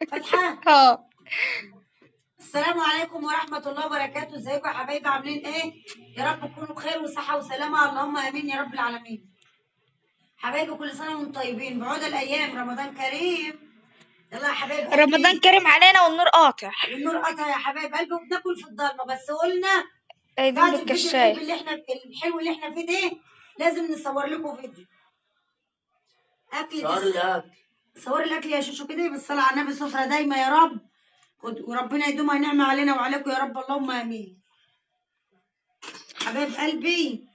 فاتحة. اه. السلام عليكم ورحمة الله وبركاته. ازيكم يا حبايبي؟ عاملين ايه؟ يا رب تكونوا بخير وصحة وسلامة، اللهم امين يا رب العالمين. حبايبي كل سنة وانتم طيبين، بعود الايام، رمضان كريم. يلا يا حبايب رمضان قلبي. كريم علينا والنور قاطع. والنور قطع يا حبايب قلبي، وبناكل في الضلمة، بس قلنا قايدين بعد الفيديو بالكشاف. الحلو اللي احنا فيه ده لازم نصور لكم فيديو اكل. صور الاكل يا شوشو كده بالصلاة على النبي، سفرة دايما يا رب، وربنا يدومها نعمة علينا وعليكم يا رب، اللهم امين. حبايب قلبي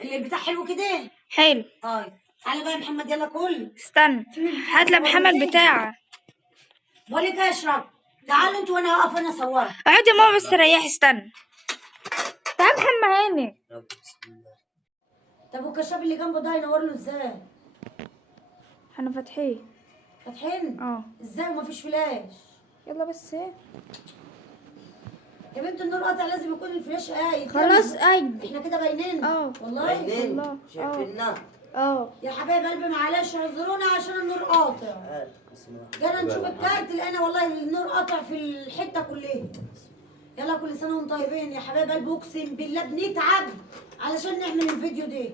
اللي البتاع حلو كده. حلو. طيب تعالى بقى يا محمد، يلا كل استنى، هات لمحمد بتاعه. بقول لك اشرب. تعالوا انتوا وانا اقف انا اصورك. اقعد يا ماما بس ريحي، استنى. تعال محمد هاني. طب والكشاف اللي جنبه ده ينور له ازاي؟ احنا فاتحين. فاتحين؟ اه. ازاي ومفيش فلاش؟ يلا بس ايه. يا بنت النور قاطع، لازم يكون الفلاش قايد. خلاص قايد. احنا كده باينين. والله والله. شايفيننا. يا حبايب قلبي معلش اعذرونا عشان النور قاطع. جانا نشوف الكارت لقينا والله النور قاطع في الحته كلها. يلا كل سنه وانتم طيبين يا حبايب قلبي، اقسم بالله بنتعب علشان نعمل الفيديو ده.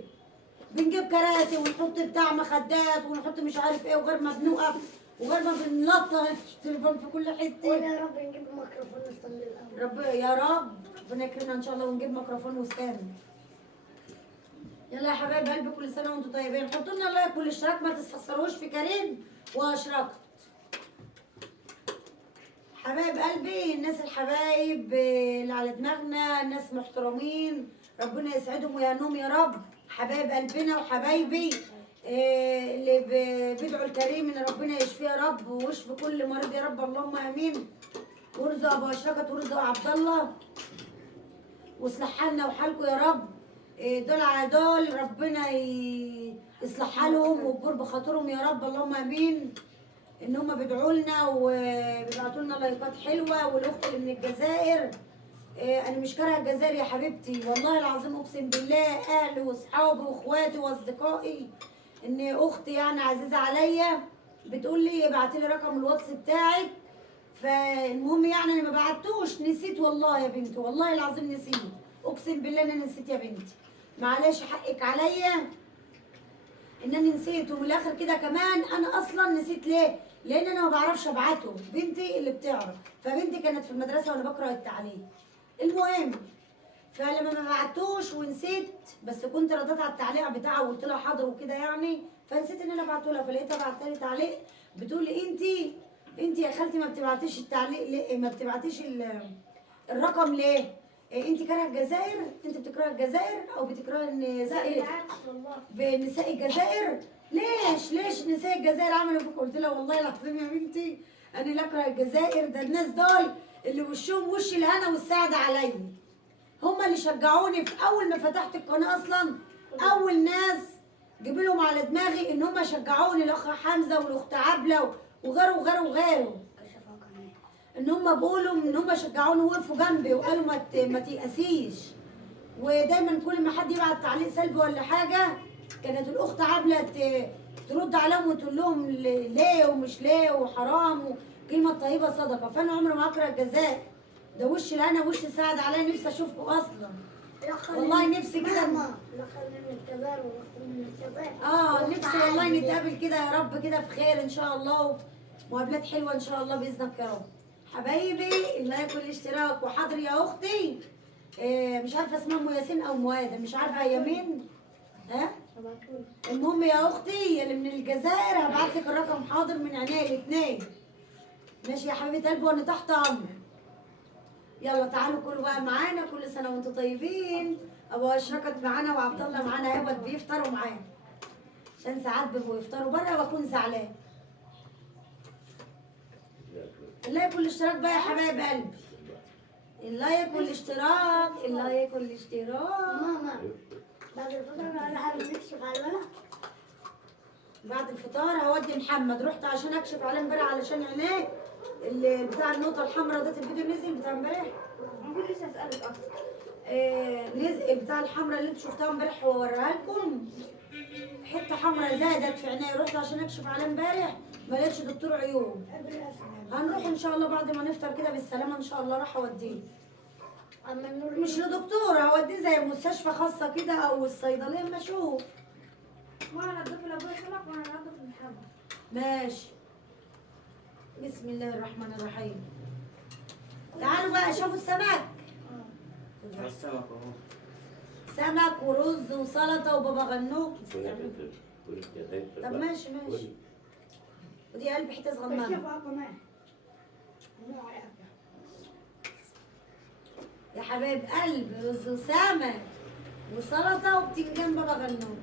بنجيب كراسي ونحط بتاع مخدات ونحط مش عارف ايه، وغير ما بنوقف وغير ما بنلطش التليفون في كل حته. يا رب نجيب ميكروفون نستنى الأول. رب يا رب ربنا يكرمنا ان شاء الله ونجيب ميكروفون وستاند. يلا يا حبايب قلبي كل سنه وانتم طيبين، حطوا لنا لايك والاشتراك، ما تستخسروش في كريم واشركت. حبايب قلبي الناس الحبايب اللي على دماغنا، ناس محترمين، ربنا يسعدهم ويهنهم يا رب. حبايب قلبنا وحبايبي اللي بيدعوا الكريم ان ربنا يشفيه يا رب ويشفي كل مريض يا رب، اللهم امين. وارزق ابو اشركت وارزق عبد الله، واصلح حالنا وحالكم يا رب. دول على دول ربنا يصلح حالهم ويكبر بخاطرهم يا رب، اللهم امين. ان هم بيدعوا لنا وبيبعتوا لنا لايكات حلوه. والاخت اللي من الجزائر، انا مش كارهه الجزائر يا حبيبتي، والله العظيم اقسم بالله اهلي واصحابي واخواتي واصدقائي، ان اختي يعني عزيزه عليا بتقول لي ابعتي لي رقم الواتس بتاعك. فالمهم يعني انا ما بعتوش، نسيت والله يا بنتي، والله العظيم نسيت، اقسم بالله ان انا نسيت يا بنتي، معلش حقك عليا ان انا نسيت. ومن الاخر كده كمان انا اصلا نسيت ليه؟ لان انا ما بعرفش ابعته، بنتي اللي بتعرف، فبنتي كانت في المدرسه وانا بقرا التعليق. المهم فلما ما بعتوش ونسيت، بس كنت رديت على التعليق بتاعه وقلت لها حاضر وكده يعني، فنسيت ان انا ابعته لها، فلقيتها بعتت لي تعليق بتقول لي انت يا خالتي ما بتبعتيش التعليق ليه؟ ما بتبعتيش الرقم ليه؟ انت كارهه الجزائر؟ انت بتكرهي الجزائر او بتكرهي النساء؟ بالعكس والله. بنساء الجزائر؟ ليش نساء الجزائر عملوا فيك؟ قلت لها والله العظيم يا بنتي انا لا اكره الجزائر، ده الناس دول اللي وشهم وش الهنا والسعاده عليا، هم اللي شجعوني في اول ما فتحت القناه اصلا. اول ناس جيب لهم على دماغي ان هم شجعوني، الاخ حمزه والاخت عبله وغيره وغيره وغيره، ان هم بيقولوا ان هم شجعوني ووقفوا جنبي وقالوا ما تيأسيش. ودايما كل ما حد يبعت تعليق سلبي ولا حاجه كانت الاخت عبله ترد عليهم وتقول لهم ليه ومش ليه وحرام، وكلمه طيبه صدقه. فانا عمري ما اكره الجزائر، ده وش الهنا وش سعد عليا، نفسي اشوفكم اصلا، والله نفسي كده. لا خلينا من الجزائر ونخرج من الجزائر. نفسي والله نتقابل كده يا رب كده في خير ان شاء الله، ومقابلات حلوه ان شاء الله باذنك يا رب. حبايبي اللايك والاشتراك، وحاضر يا اختي مش عارفه اسمها ام ياسين او مواد، مش عارفه هي مين. المهم يا اختي اللي من الجزائر هبعت لك الرقم حاضر من عينيا الاثنين، ماشي يا حبيبه قلبي وانا تحت امرك. يلا تعالوا كلوا بقى معانا، كل سنه وانتم طيبين. ابو اشركت معانا وعبد الله معانا اهوت بيفطروا معانا، عشان ساعات بيبقوا يفطروا بره بكون زعلان. اللايك والاشتراك بقى يا حبايب قلبي، اللايك والاشتراك، اللايك والاشتراك. ماما بعد الفطر راح نكشف على الولد. بعد الفطار هودي محمد، رحت عشان اكشف عليه امبارح علشان عينيه بتاع النقطه الحمراء ده، الفيديو نزل بتاع امبارح. ممكن لسه اسالك اصلا. نزل بتاع الحمراء اللي انتوا شفتوها امبارح واوريها لكم، حته حمراء زادت في عينيه، رحت عشان اكشف عليه امبارح ما لقيتش دكتور عيون. هنروح ان شاء الله بعد ما نفطر كده بالسلامه ان شاء الله، راح اوديه. اما النور مش لدكتور، هوديه زي مستشفى خاصه كده او الصيدليه اما اشوف. وانا انضف لابويا سمك وانا انضف لمحمد. ماشي. بسم الله الرحمن الرحيم. تعالوا بقى شوفوا السمك. السمك اهو. سمك ورز وسلطه وبابا غنوج. طب ماشي ماشي. ودي قلب حته صغننه. شوفها كمان. يا حبايب قلب، رز وسمك وسلطه وبتنجان بابا غنوج.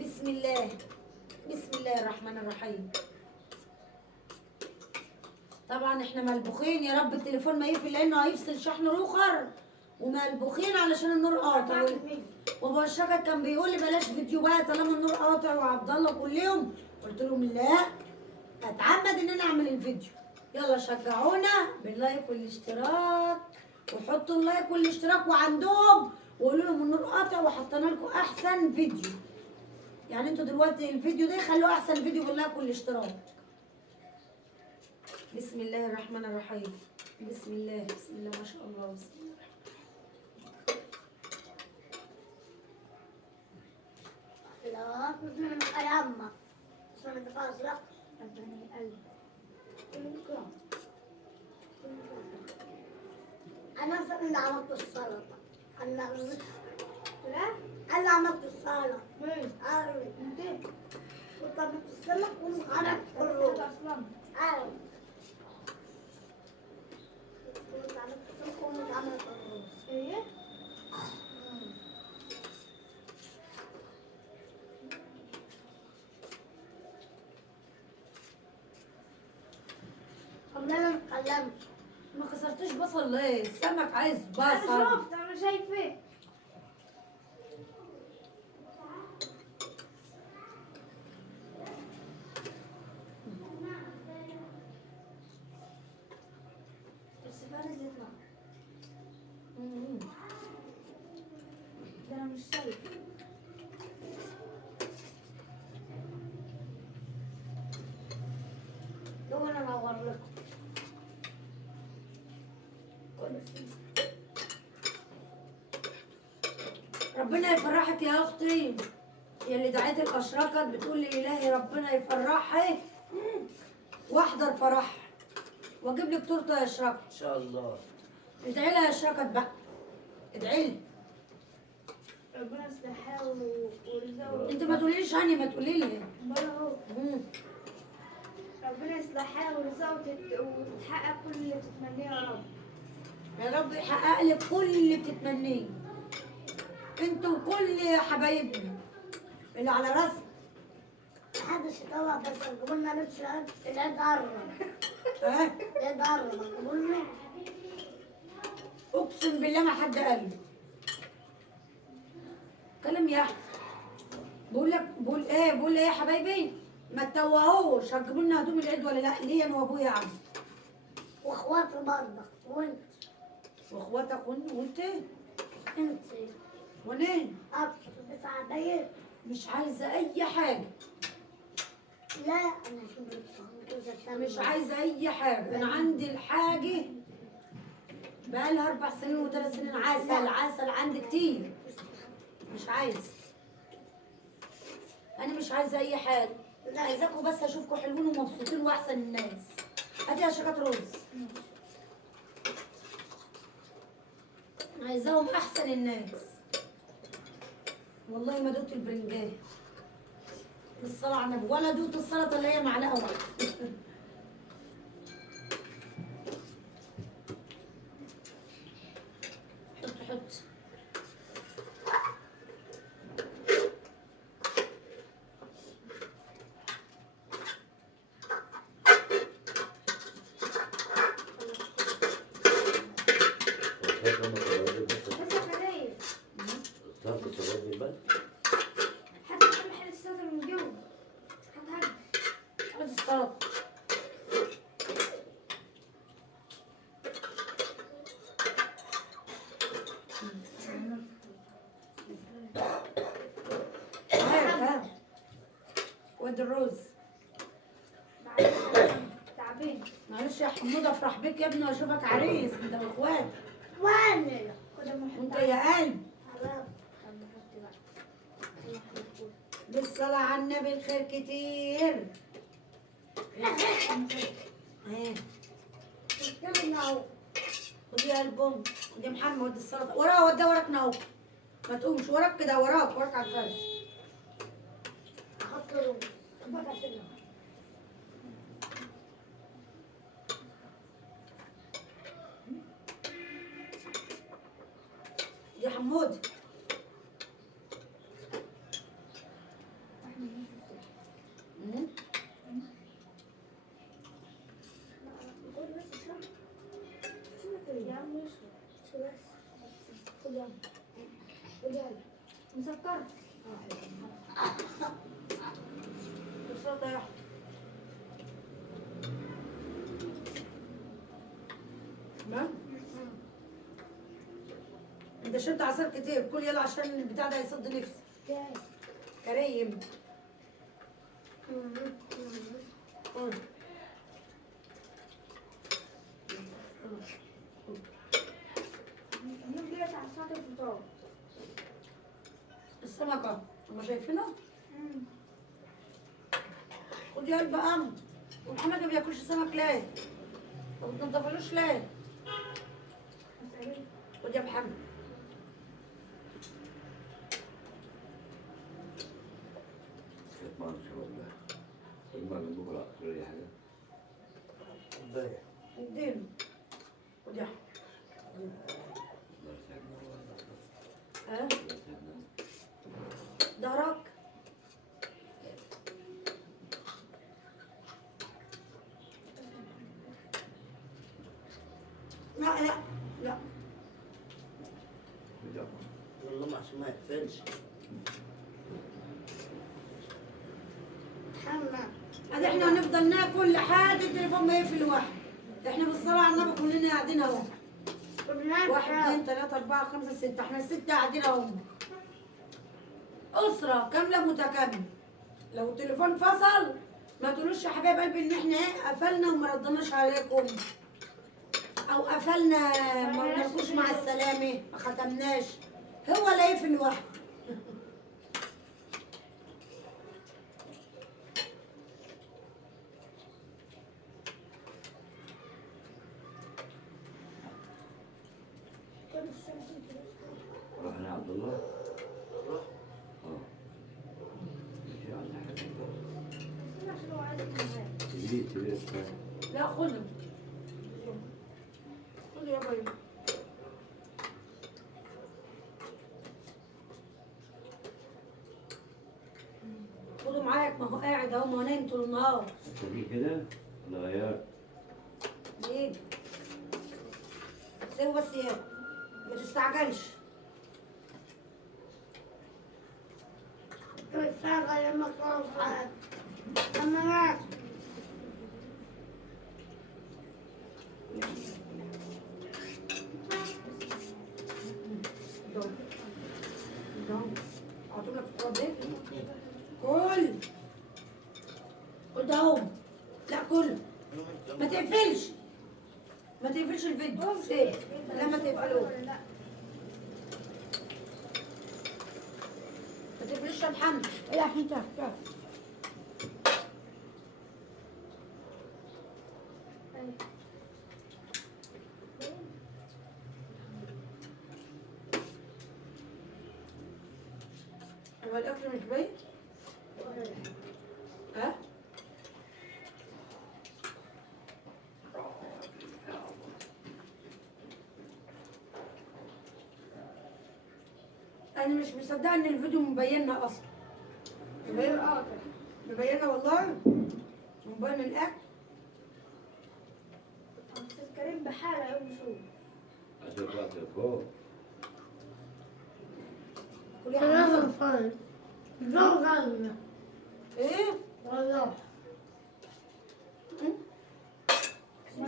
بسم الله. بسم الله الرحمن الرحيم. طبعا احنا ملبوخين، يا رب التليفون ما يقفل لانه هيفصل شحن روخر، وملبوخين علشان النور قاطع. وبشرك كان بيقول لي بلاش فيديو بقى طالما النور قاطع وعبد الله كل يوم. قلت لهم لا، اتعمد ان انا اعمل الفيديو. يلا شجعونا باللايك والاشتراك، وحطوا اللايك والاشتراك وعندهم، وقولوا لهم النور قاطع وحطينا لكم احسن فيديو. يعني انتوا دلوقتي الفيديو ده خلوه احسن فيديو باللايك والاشتراك. بسم الله الرحمن الرحيم. بسم الله بسم الله ما شاء الله. بسم الله. لا من الأمة سنة فاصلة أنا اللي عملت السلطة. أنا لا أنا عملت السلطة. مين؟ أنت وطبخت السلطة وعملت انا الرز. اصلا أيوة. وعملت السلطة وعملت الرز. ايه؟ قبل أنا اتكلمت. ما كسرتش بصل ليه؟ السمك عايز انا بصل. شفت، انا شايفه. بس فارس يطلع. ده انا مش شايف. لو أنا أنور لكم. ربنا يفرحك يا اختي، يا اللي دعيت الاشراكات بتقول لي الهي ربنا يفرحك واحضر فرح واجيب لك تورته يا اشراكه. ان شاء الله. ادعي لها يا اشراكات بقى، ادعي لي. ربنا يصلحها ورزقه. انت ما تقوليش هاني، ما تقولي لي. بره اهو. مم. ربنا يصلحها ورزقه وتحقق كل اللي تتمنيه يا رب. يا رب يحقق لك كل اللي بتتمنيه، انتوا وكل حبايبنا اللي على راسك. محدش يطلع بس جيبوا لنا لبس العيد قرب. ها؟ العيد قرب جيبوا لنا. اقسم بالله ما حد قال لي كلام يا احمد. بقول ايه يا حبايبي، ما تتوهوش هتجيبوا لنا هدوم العيد ولا لا، ليا انا وابويا يا عم واخواتي برضه وانت. واخواتك وانت انت وانا ابشر بس عباية. مش عايزه اي حاجه، لا انا شبرت مش عايزه اي حاجه. انا عندي الحاجه بقالها 4 سنين و3 سنين. عسل عندي كتير. مش عايز، انا مش عايزه اي حاجه. عايزاكم بس اشوفكم حلوين ومبسوطين واحسن الناس. هاتي يا شكات رز، عايزاهم احسن الناس. والله ما دوت البرنجان بالصلاه على النبي، ولا دوت السلطه اللي هي معلقه واحده. حط بس يا كريم حتى كل محل السلطة من جوا. هات هات السلطه. هات ودي الرز. معلش يا حمود افرح بيك يا ابني واشوفك عريس انت واخواتك. وين؟ خد أم وانت حطها. يا قلب. حرام. أم حط بقى. يلا حط. بالصلاة على النبي الخير كتير. ايه يلا نعو. خدي يا البوم. خدي محمد السلطة وراها وديها وراك نهو. ما تقومش وراك كده وراك على الفرش. احط له. بقى كده. يا حمود. مم. قول بس شو؟ شو بتقول؟ يا عم اشرب. شو بس؟ خد يلا. خد يلا. مسكر. السلطة يا أحمد. تمام؟ انت شربت عصير كتير كل يلا عشان البتاع ده يصد نفسك. جاي. كريم. قول. اليوم ديت على ساعة الفطار. السمكة هما شايفينها؟ خد يا قلب أم. ومحمد ما بياكلش سمك ليه؟ ما بتنضفلوش ليه؟ خد يا محمد. ما شاء الله. ما من بكره كل حاجه. ضيع. اديله. خد يا أحمد. الله يسعدنا والله. ها؟ الله يسعدنا. ظهرك. لا لا لا. والله ما عشان ما يقفلش. محمد. ادي احنا هنفضل ناكل لحد التليفون ما يقفل لوحده. احنا بالصلاة على النبي كلنا قاعدين اهو. واحد اثنين ثلاثة أربعة خمسة ستة، احنا الستة قاعدين اهو. أسرة كاملة متكاملة. لو التليفون فصل ما تقولوش يا حبايب قلبي ان احنا ايه قفلنا وما ردناش عليكم. او قفلنا ما قلناكوش مع السلامة ما ختمناش. هو لا يقفل لوحده. روح انا عبد الله. روح. ماشي عندنا حاجه. عشان هو عايز ينام. تجري. لا خذهم. خذ يا بايبي. خذوا معاك ما هو قاعد اهو ما هو نايم طول النهار. تجري كده ولا غيار؟ ايه سيبه بس ياكل ما تستعجلش. تشتغل لما تخلص حاجة. أما ما. دوم دوم اعطونا في التراب ده. كل كل ده اهو. لا كل ما تقفلش الفيديو سيب. لا ما تقفلوش. لا. ما تقفلوش يا محمد. ايه يا حمد تعال. هو الاكل مش باين؟ ها؟ انا مش مصدقه ان الفيديو مبيننا اصلا. مبيننا والله. مبين الاكل. أستاذ كريم بحالة يوم شوف. اشوف راسك فوق. كل يا ثلاثة حمود. أطفال. زوج غنى. ايه؟ والله. ما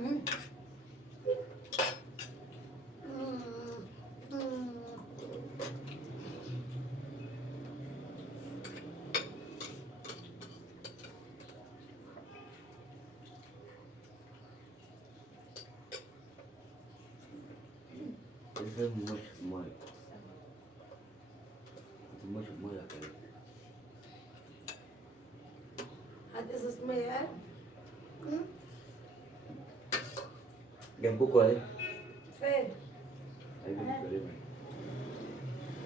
مم. فين مش الماي؟ مش الماي يا كريم. هات ازازة مية قال. جنبكوا اهي. فين؟ ايوه كريم.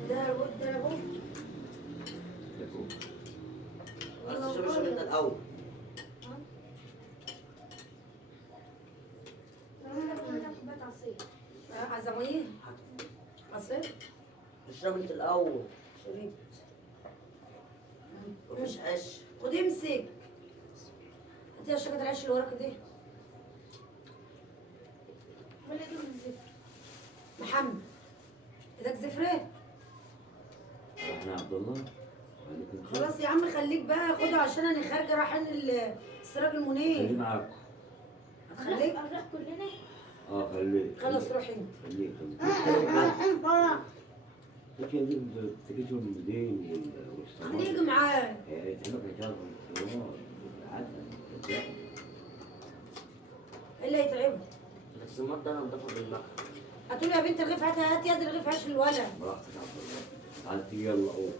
ده ابوك ده ابوك. عايز تشرب اشرب انت الاول. أنا كوباية عصير. عايزة مية؟ عصير؟ اشرب انت الاول. شريط. مفيش عيش. خد امسك. هاتي يا شكل العيش اللي وراك دي. ولا دول الزفر. محمد ايدك زفرة. احنا عبد الله. عليكم السلام. خلاص يا عم خليك بقى خده عشان انا خارجه رايحين السراج خليه المنير. معاكم. خليك. هنروح كلنا. خليه. خلاص روح انت. خليه. لكن دي بتجيش من الدين والصمام. خليك معاه. يتعمل رجال العسل. ايه اللي هيتعبه؟ السمات ده انا مضافه بالمكة. هتقولي يا بنت الرغيف هات يد الرغيف عيش للولد. براحتك يا عبد الله. تعال تيجي يلا قوم.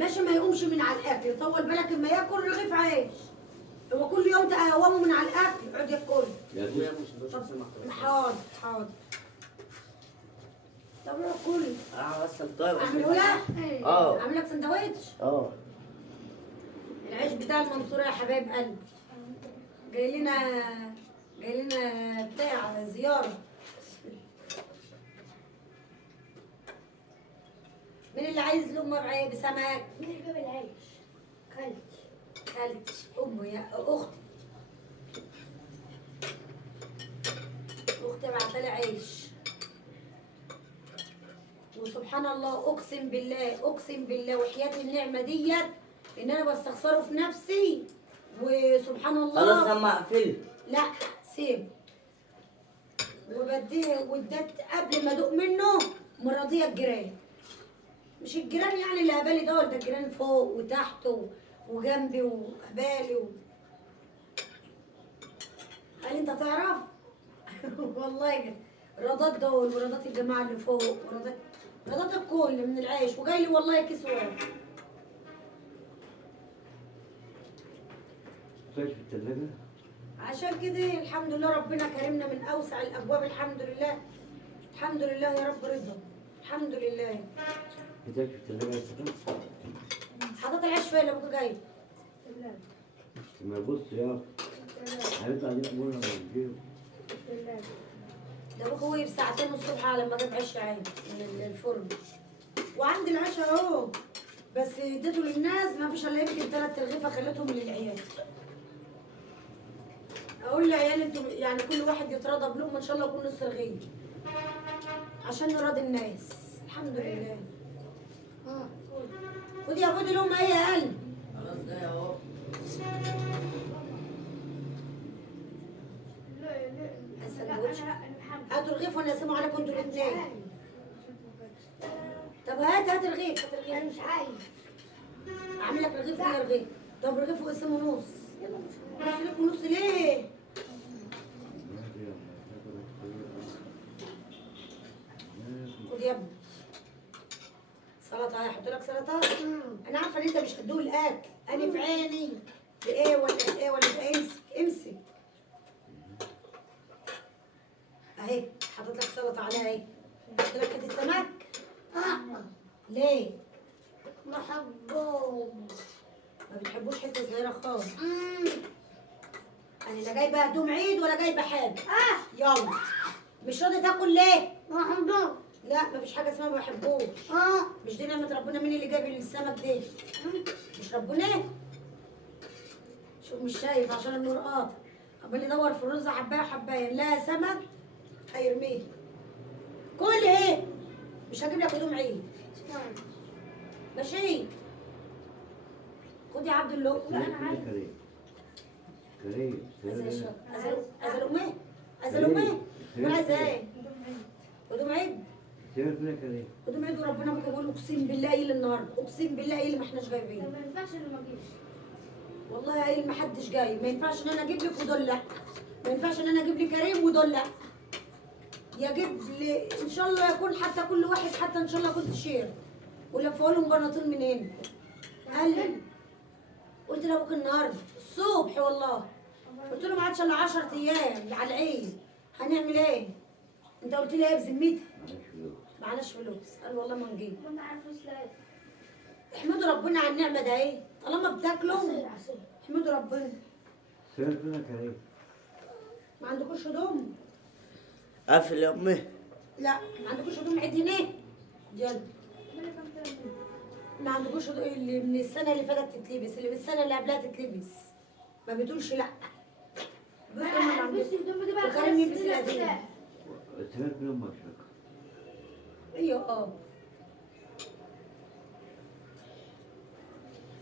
ماشي ما يقومش من على الاكل طول بالك اما ياكل رغيف عيش. هو كل يوم تقومه من على الاكل يقعد ياكل. يا ابويا زلمة. مش بشرب سمك. حاضر حاضر. طب روح كل. بس الطيب. اعمله لك؟ اه. اعمل لك سندوتش؟ اه. العيش بتاع المنصورة يا حبايب قلبي. جاي لنا بتاع زيارة. مين اللي عايز لقمة بسمك؟ مين اللي جاب العيش؟ خالتي. خالتي أمه يا أختي. أختي بعتلي عيش. وسبحان الله أقسم بالله وحياة النعمة ديت إن أنا بستخسره في نفسي. وسبحان الله. خلاص لما اقفل. لا سيب. وبديه واديت قبل ما ادوق منه مرضيه الجيران. مش الجيران يعني اللي قبالي دول، ده الجيران فوق وتحت وجنبي وقبالي هل انت تعرف؟ والله رضات دول ورضات الجماعه اللي فوق رضات الكل من العيش وجاي لي والله كيس ورق. طيب في الثلاجة؟ عشان كده الحمد لله ربنا كرمنا من اوسع الابواب. الحمد لله الحمد لله يا رب رضا. الحمد لله. كتاب في الثلاجة يا فتاة؟ حطيت العيش فين اللي ابوك جاي؟ ما يبص يا هيطلع دي أمورنا من الجيب. ده ابوك وقف ساعتين الصبح على ما جاب عيش عين من الفرن. وعندي العيش اهو بس اديته للناس ما فيش الا يمكن 3 رغيفه خليتهم للعيال. اقول للعيال انتوا يعني كل واحد يتراضى بلقمه ان شاء الله يكون نص رغيف عشان نراضي الناس. الحمد لله. خد يا بودي لقمه ايه يا قلب. خلاص جاي اهو. السندوتش لا محمد. هاتوا رغيف وانا اسمه عليكم انتوا الاثنين. طب هات رغيف هات انا رغيف. مش عايز. اعمل لك رغيف ويا رغيف. طب رغيف وقسمه نص. نص لك ونص ليه؟ خد يا ابني سلطه اهي. احط لك سلطه. انا عارفه ان انت مش هتدوق الاكل. انا في عيني في ايه ولا في ايه ولا في ايه. امسك اهي. حطيت لك سلطه عليها اهي. حطيت لك حته سمك. ليه؟ بحبهم. ما بتحبوش حته صغيره خالص. انا لا جايبه هدوم عيد ولا جايبه حاجه. يلا مش راضي تاكل ليه؟ بحبهم. لا مفيش حاجه اسمها ما بحبوش. مش دي نعمه ربنا. مين اللي جاب السمك دي؟ مش ربنا؟ شوف مش شايف عشان النور قاطع. عمال يدور في الرز حبايه وحبايه لا سمك هيرميه. كل ايه؟ مش هجيب لك هدوم عيد. ماشي. خد يا عبد اللقمه. لا أنا عايز كريم أزلقمة أزلقمة. أنا عايزة إيه؟ هدوم عيد. سيبك فينا كريم. هدوم عيد وربنا أبوك بيقول أقسم بالله إيه اللي النهاردة. أقسم بالله إيه اللي ما إحناش جايبين. ما ينفعش اللي ما اجيش. والله إيه ما حدش جاي. ما ينفعش إن أنا أجيب لك ودول لا. ما ينفعش إن أنا أجيب لك كريم ودول لا. يجيب لي ان شاء الله يكون حتى كل واحد حتى ان شاء الله كنت شير ولفوا لهم بناطيل من هنا. قال لي قلت لابوك النهارده الصبح والله قلت له ما عادش الا 10 ايام على العيد هنعمل ايه؟ انت قلت لي ايه بذمتك؟ معناش فلوس. قال والله ما نجيب. ما معاه فلوس لا. احمدوا ربنا على النعمه ده ايه؟ طالما بتاكلوا عصير. احمدوا ربنا. سير فينا كريم. ما عندكوش هدوم؟ قافل يا امي. لا ما عندكوش هدوم عيد هناك؟ يلا. ما عندكوش هدوم اللي من السنه اللي فاتت تتلبس، اللي من السنه اللي قبلها تتلبس. ما بتقولش لا. بص هم اللي عندكم. بس الهدوم دي بقى وكريم يلبس القديم. سير فينا امك شكرا. ايوه اه.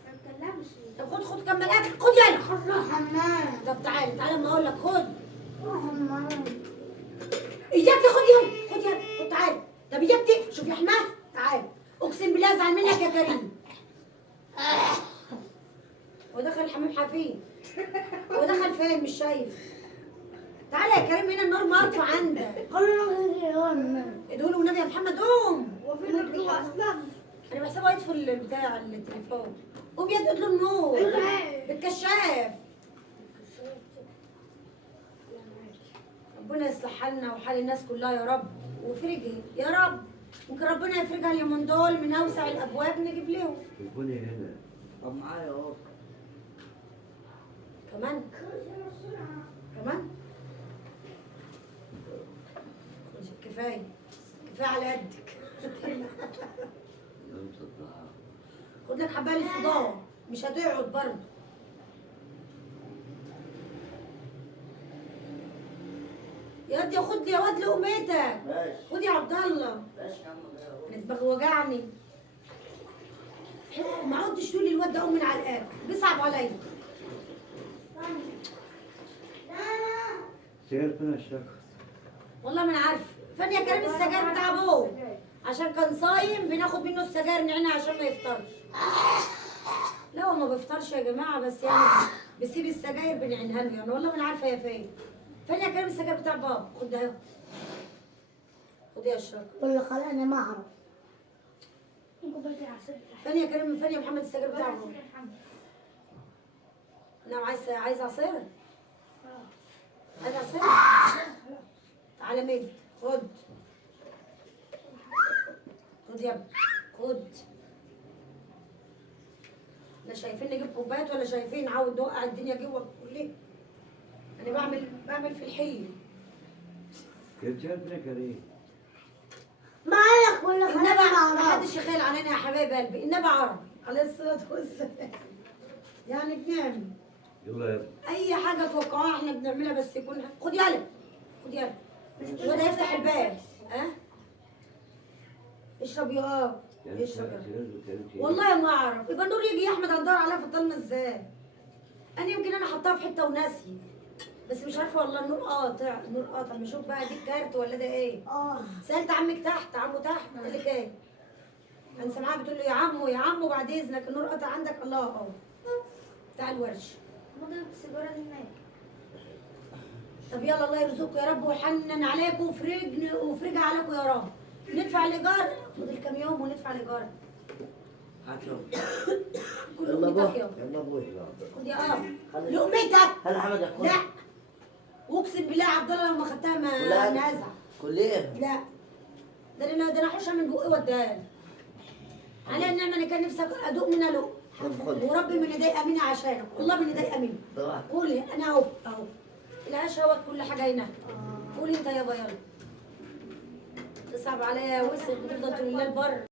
ما بتكلمش. طب خد كمل اكل، خد يلا. خد له حمام. طب تعالى اما اقول لك خد. روح حمام. اياك خد يلا خد تعالى. طب اياك شوف يا حماد تعالى. اقسم بالله ازعل منك يا كريم. هو دخل الحمام حفيد. هو دخل فين مش شايف. تعالى يا كريم هنا النار مقطوع عندك. قول له يجي يوم. ادعوا له والنبي يا محمد قوم. هو فين الجوع اصلا؟ انا بحسبه يطفي البتاع التليفون. قوم يا ادعوا له النور بالكشاف. ربنا يصلح حالنا وحال الناس كلها يا رب وفرجها يا رب. ممكن ربنا يفرجها اليومين دول من اوسع الابواب نجيب لهم. يكوني هنا. طب معايا اهو. كمان كفايه على قدك. لا مصدقها. خد لك حبايه للصداع مش هتقعد برضه. يا واد خد لي يا واد لقمتك. ماشي. خد يا عبد الله. ماشي يا عم ده. انا دماغي وجعني. ما عدتش تقول لي الواد ده قوم من على الاكل بيصعب عليا. سير فينا الشكر. والله ما انا عارفه. فين يا كريم السجاير بتاع ابوه؟ عشان كان صايم بناخد منه السجاير نعناع عشان ما يفطرش. لا هو ما بيفطرش يا جماعه بس يعني بسيب السجاير بنعنها له يعني. والله ما انا عارفه يا فين. فين يا كريم السجاير بتاع بابا؟ خد ده اهو. خد يا اشرف. واللي خلاني ما اعرف. فين يا كريم فين يا محمد السجاير بتاع بابا؟ نعم عايز عصير؟ عايز عصير؟ تعالى ميدي خد. خد يا ابني خد. لا شايفين نجيب كوبايات ولا شايفين عاود نوقع الدنيا جوه كلها. انا بعمل في الحين. كيف سير فينا كريم. مالك واللي النبي خلاني ما ما اعرف. حدش يخيل علينا يا حبايب قلبي. النبي عربي عليه الصلاه والسلام. يعني بنعمل يلا يا ابني. اي حاجه توقعوها احنا بنعملها بس يكون خد يلا خد يلا. الواد هيفتح الباب. اشرب يا يعني اشرب يا. سير وكريم شيء. والله ما اعرف. يبقى النور يجي يا احمد هندور عليها في الضلمه ازاي؟ يمكن انا حطاها في حته وناسي بس مش عارفه والله. النور قاطع ما اشوف بقى دي الكارت ولا ده ايه. سالت عمك تحت عمو تحت قال لك ايه؟ كان سامعاها بتقول له يا عمو بعد اذنك النور قاطع عندك. الله اهو بتاع الورش. مضي السيجاره دي هناك. طب يلا الله يرزقكم يا رب ويحنن عليكم وفرجها عليكم يا رب. ندفع الايجار فاضل كام يوم وندفع الايجار. هات يلا. كل يلا لقمتك ابوي. يلا. يلا ابوي. خد يا لقمتك. هلا حمد يا لا واقسم بالله يا عبد الله لو ما خدتها ما لا. نازع. كليه. لا ده انا احوشها من بقي واديها على النعمه. انا كان نفسي ادوق منها لقمه طب خد. وربي من ايدي امينه عشانك. والله من ايدي امينه. طبعا. قولي انا اهو العيش اهوت كل حاجه هنا. قولي انت يابا يلا. تصعب عليا وسخ بتفضل طول الليل بره.